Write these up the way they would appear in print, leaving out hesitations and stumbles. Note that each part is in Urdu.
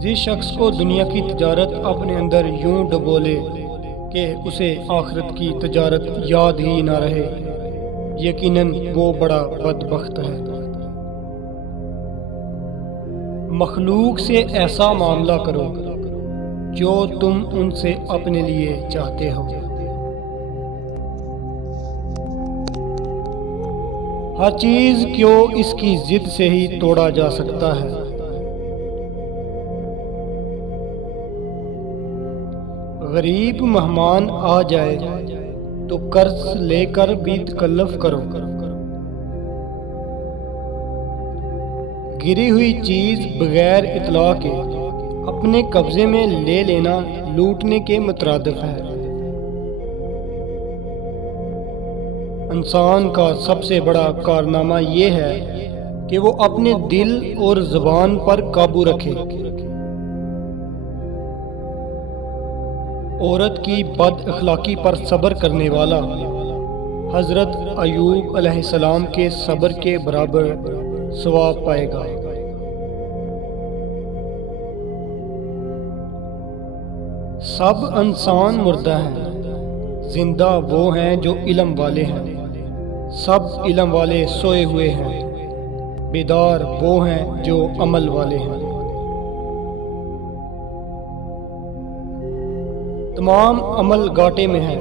جس شخص کو دنیا کی تجارت اپنے اندر یوں ڈبولے کہ اسے آخرت کی تجارت یاد ہی نہ رہے، یقیناً وہ بڑا بدبخت ہے۔ مخلوق سے ایسا معاملہ کرو جو تم ان سے اپنے لیے چاہتے ہو۔ ہر چیز کیوں اس کی ضد سے ہی توڑا جا سکتا ہے۔ غریب مہمان آ جائے تو قرض لے کر بھی تکلف کرو۔ گری ہوئی چیز بغیر اطلاع کے اپنے قبضے میں لے لینا لوٹنے کے مترادف ہے۔ انسان کا سب سے بڑا کارنامہ یہ ہے کہ وہ اپنے دل اور زبان پر قابو رکھے۔ عورت کی بد اخلاقی پر صبر کرنے والا حضرت ایوب علیہ السلام کے صبر کے برابر ثواب پائے گا۔ سب انسان مردہ ہیں، زندہ وہ ہیں جو علم والے ہیں۔ سب علم والے سوئے ہوئے ہیں، بیدار وہ ہیں جو عمل والے ہیں۔ تمام عمل گاٹے میں ہیں،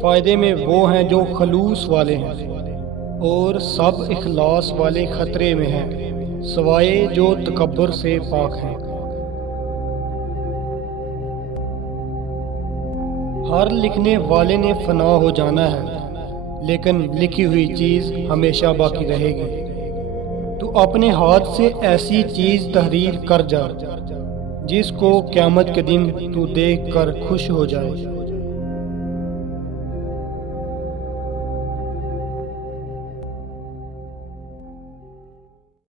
فائدے میں وہ ہیں جو خلوص والے ہیں، اور سب اخلاص والے خطرے میں ہیں، سوائے جو تکبر سے پاک ہیں۔ ہر لکھنے والے نے فنا ہو جانا ہے، لیکن لکھی ہوئی چیز ہمیشہ باقی رہے گی۔ تو اپنے ہاتھ سے ایسی چیز تحریر کر جا جس کو قیامت کے دن تو دیکھ کر خوش ہو جائے۔